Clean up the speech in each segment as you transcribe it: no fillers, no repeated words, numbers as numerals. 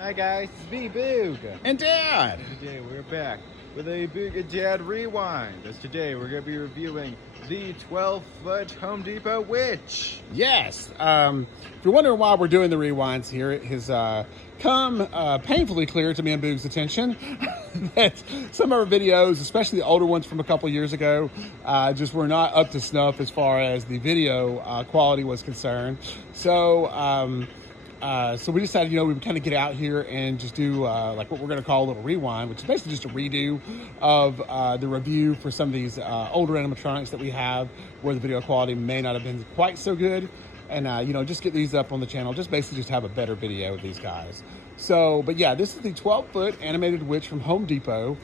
Hi guys, it's me, Boog. And Dad. Today we're back with a Boog and Dad Rewind. As today we're going to be reviewing the 12-foot Home Depot Witch. Yes. If you're wondering why we're doing the rewinds here, it has come painfully clear to me and Boog's attention that some of our videos, especially the older ones from a couple years ago, just were not up to snuff as far as the video quality was concerned. So we decided, we would kind of get out here and just do like what we're going to call a little rewind, which is basically just a redo of the review for some of these older animatronics that we have where the video quality may not have been quite so good. And, just get these up on the channel, just basically just have a better video of these guys. So, but yeah, this is the 12-foot animated witch from Home Depot.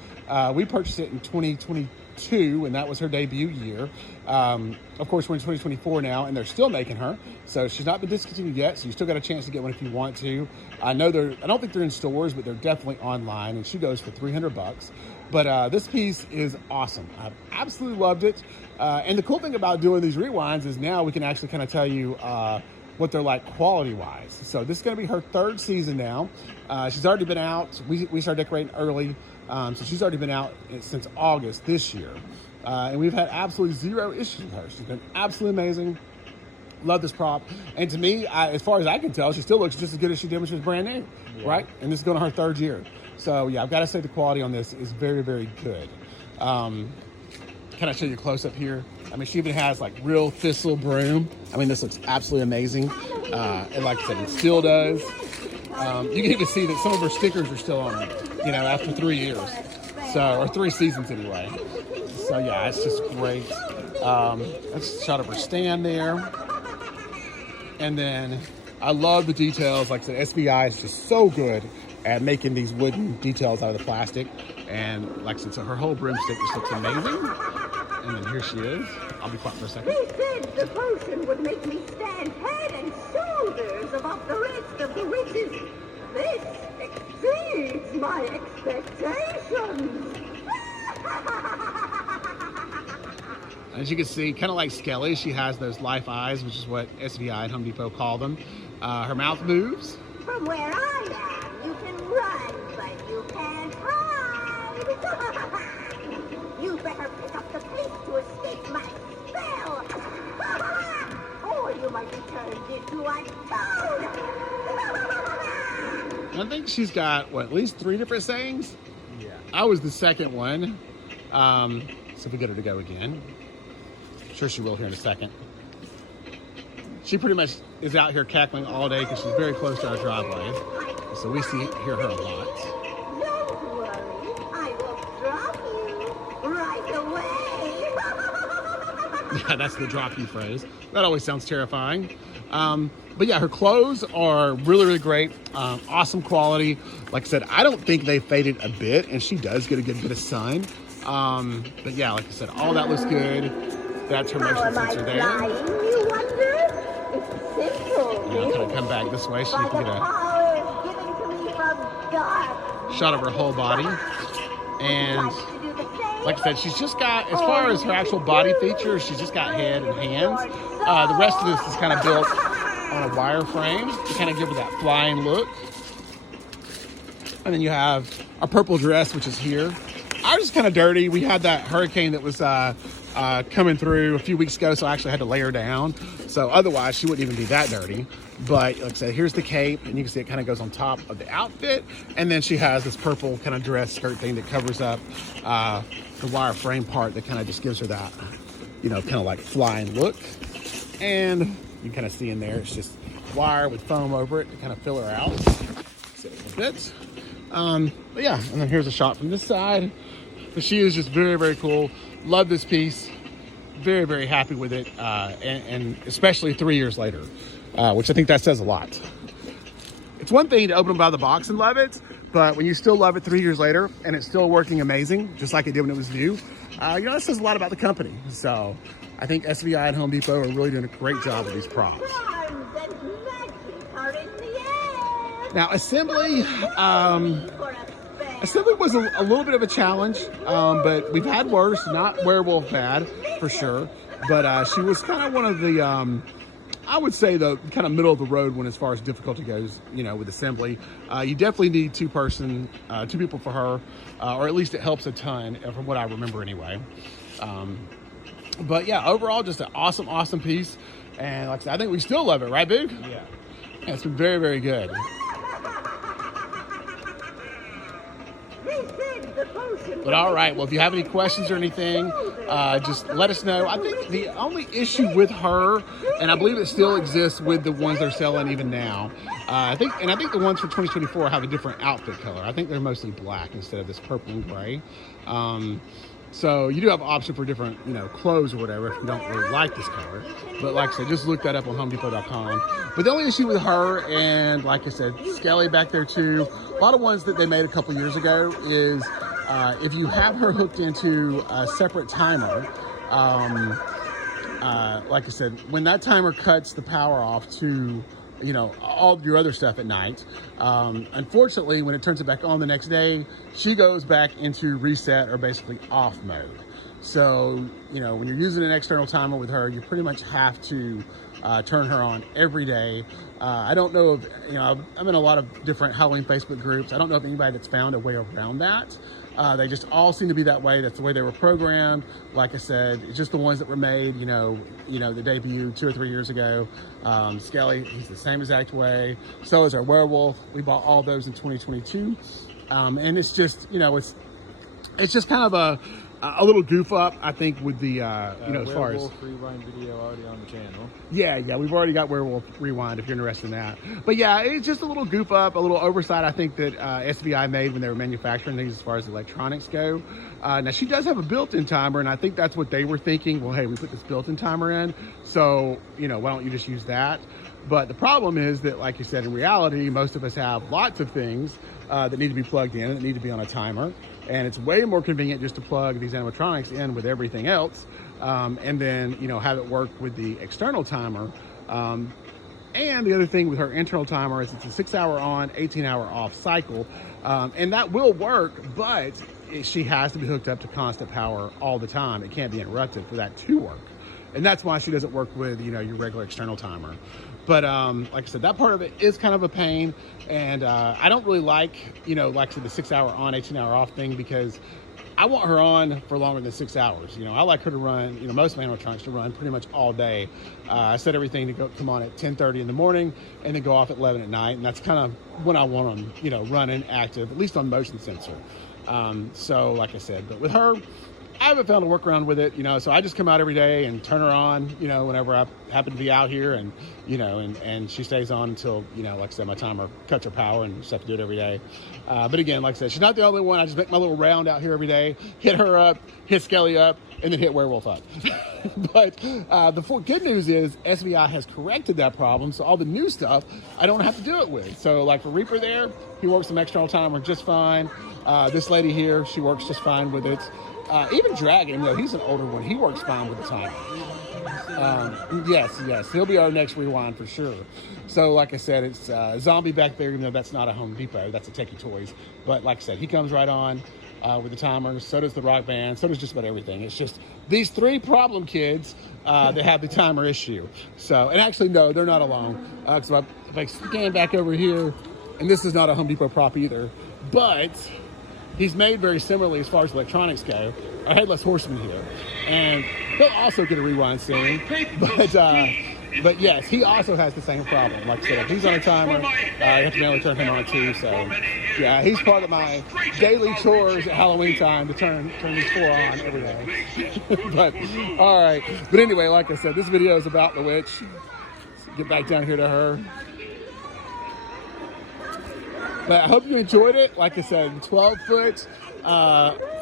We purchased it in 2022, and that was her debut year. Of course, we're in 2024 now, and they're still making her. So she's not been discontinued yet, so you still got a chance to get one if you want to. I don't think they're in stores, but they're definitely online, and she goes for $300. But this piece is awesome. I've absolutely loved it. And the cool thing about doing these rewinds is now we can actually kind of tell you what they're like quality-wise. So this is going to be her third season now. She's already been out. We started decorating early, so she's already been out since August this year. And we've had absolutely zero issues with her. She's been absolutely amazing. Love this prop. And to me, as far as I can tell, she still looks just as good as she did when she was brand new, right? And this is going to her third year. So yeah, I've got to say the quality on this is very, very good. Can I show you a close up here? I mean, she even has like real thistle broom. I mean, this looks absolutely amazing. And like I said, it still does. You can even see that some of her stickers are still on it, after 3 years. So, or 3 seasons anyway. So yeah, it's just great. That's a shot of her stand there. And then I love the details. Like I said, SVI is just so good at making these wooden details out of the plastic. And like I said, so her whole broomstick just looks amazing. And then here she is. I'll be quiet for a second. They said the potion would make me stand head and shoulders above the rest of the witches. This exceeds my expectations. As you can see, kind of like Skelly, she has those life eyes, which is what SVI and Home Depot call them. Her mouth moves. From where I am, you can run, but you can't hide. You better pick up the pace to escape my spell. Or you might be turned into a toad. I think she's got, at least 3 different sayings? Yeah. I was the second one. So if we get her to go again. I'm sure she will here in a second. She pretty much is out here cackling all day because she's very close to our driveway. So we hear her a lot. Don't worry, I will drop you right away. Yeah, that's the drop you phrase. That always sounds terrifying. But yeah, her clothes are really, really great. Awesome quality. Like I said, I don't think they faded a bit, and she does get a good bit of sun. But yeah, like I said, all that looks good. That's her motion sensor there. Flying, you wonder? It's simple. Yeah, I'm gonna come back this way so you can get a Power is given to me from God. shot of her whole body. And like I said, she's just got, as far as her actual body features, she's just got head and hands. The rest of this is kind of built on a wire frame to kind of give her that flying look. And then you have a purple dress, which is here. Ours is kind of dirty. We had that hurricane that was coming through a few weeks ago, so I actually had to lay her down. So otherwise, she wouldn't even be that dirty. But like I said, here's the cape, and you can see it kind of goes on top of the outfit. And then she has this purple kind of dress skirt thing that covers up the wire frame part that kind of just gives her that, kind of like flying look. And you can kind of see in there, it's just wire with foam over it to kind of fill her out. See it a bit. But yeah, and then here's a shot from this side. But she is just very, very cool. Love this piece. Very, very happy with it. And especially 3 years later, which I think that says a lot. It's one thing to open them out of the box and love it, but when you still love it 3 years later and it's still working amazing, just like it did when it was new, that says a lot about the company. So I think SVI and Home Depot are really doing a great job with these props. Now, assembly was a little bit of a challenge, but we've had worse, not Werewolf bad, for sure. But she was kind of one of the I would say the kind of middle of the road one as far as difficulty goes, you know, with assembly. You definitely need two people for her, or at least it helps a ton from what I remember anyway. But yeah, overall, just an awesome piece. And like I said, I think we still love it, right, Boog? Yeah. Yeah, it's been very, very good. But all right, well, if you have any questions or anything, just let us know. I think the only issue with her, and I believe it still exists with the ones they're selling even now, I think the ones for 2024 have a different outfit color. I think they're mostly black instead of this purple and gray. So you do have option for different, you know, clothes or whatever if you don't really like this color. But like I said, just look that up on HomeDepot.com. But the only issue with her, and like I said, Skelly back there too, a lot of ones that they made a couple years ago is if you have her hooked into a separate timer, like I said, when that timer cuts the power off to, you know, all your other stuff at night, unfortunately, when it turns it back on the next day, she goes back into reset or basically off mode. So, you know, when you're using an external timer with her, you pretty much have to turn her on every day. I don't know if, you know, I'm in a lot of different Halloween Facebook groups. I don't know if anybody that's found a way around that. They just all seem to be that way. That's the way they were programmed. Like I said, it's just the ones that were made, you know, the debut 2 or 3 years ago. Skelly, he's the same exact way. So is our werewolf. We bought all those in 2022. And it's just, you know, it's just kind of a little goof up, I think, with the, you know, as far as... Werewolf Rewind video already on the channel. Yeah, we've already got Werewolf Rewind if you're interested in that. But yeah, it's just a little goof up, a little oversight, I think, that SVI made when they were manufacturing things as far as electronics go. Now, she does have a built-in timer, and I think that's what they were thinking. Well, hey, we put this built-in timer in, so, you know, why don't you just use that? But the problem is that, like you said, in reality, most of us have lots of things that need to be plugged in, that need to be on a timer. And it's way more convenient just to plug these animatronics in with everything else, and then, you know, have it work with the external timer. And the other thing with her internal timer is it's a 6-hour on, 18-hour off cycle. And that will work, but she has to be hooked up to constant power all the time. It can't be interrupted for that to work. And that's why she doesn't work with, you know, your regular external timer. But like I said, that part of it is kind of a pain. And I don't really like, you know, like I said, the 6-hour on, 18-hour off thing, because I want her on for longer than 6 hours. You know, I like her to run, you know, most animatronics to run pretty much all day. I set everything to come on at 10:30 in the morning and then go off at 11 at night. And that's kind of when I want them, you know, running active, at least on motion sensor. So like I said, but with her, I haven't found a workaround with it, you know, so I just come out every day and turn her on, you know, whenever I happen to be out here, and, you know, and she stays on until, you know, like I said, my timer cuts her power, and just have to do it every day. But again, like I said, she's not the only one. I just make my little round out here every day, hit her up, hit Skelly up, and then hit Werewolf up. But the good news is SVI has corrected that problem, so all the new stuff I don't have to do it with. So like for Reaper there, he works some external timer just fine. This lady here, she works just fine with it. Even Dragon, you know, he's an older one. He works fine with the timer. Yes, he'll be our next rewind for sure. So, like I said, it's Zombie back there. You know, that's not a Home Depot. That's a Techie Toys. But like I said, he comes right on with the timers. So does the Rock Band. So does just about everything. It's just these 3 problem kids that have the timer issue. So, and actually, no, they're not alone. So if I scan back over here, and this is not a Home Depot prop either, but he's made very similarly as far as electronics go. Our Headless Horseman here. And he'll also get a rewind soon. But yes, he also has the same problem. Like I said, if he's on a timer, you have to manually turn him on too. So yeah, he's part of my daily chores at Halloween time to turn these 4 on every day. But all right. But anyway, like I said, this video is about the witch. Let's get back down here to her. But I hope you enjoyed it. Like I said, 12-foot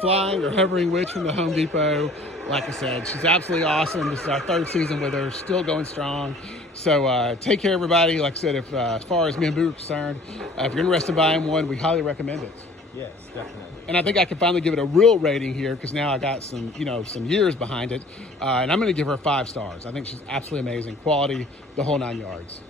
flying or hovering witch from the Home Depot. Like I said, she's absolutely awesome. This is our 3rd season with her, still going strong. So take care, everybody. Like I said, if as far as me and Boo are concerned, if you're interested in buying one, we highly recommend it. Yes, definitely. And I think I can finally give it a real rating here, because now I got some, you know, some years behind it. And I'm going to give her 5 stars. I think she's absolutely amazing. Quality, the whole 9 yards.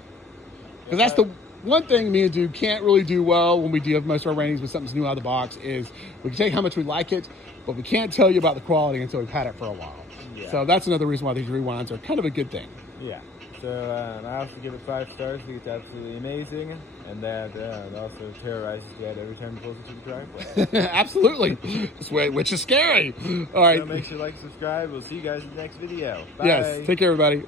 Because that's the one thing me and Dude can't really do well when we do most of our ratings with something's new out of the box is we can tell you how much we like it, but we can't tell you about the quality until we've had it for a while. Yeah. So that's another reason why these rewinds are kind of a good thing. Yeah. So I also give it 5 stars. I think it's absolutely amazing, and that it also terrorizes Dad every time he pulls into the driveway. Absolutely, which is scary. All right. So make sure to like, subscribe. We'll see you guys in the next video. Bye. Yes. Take care, everybody.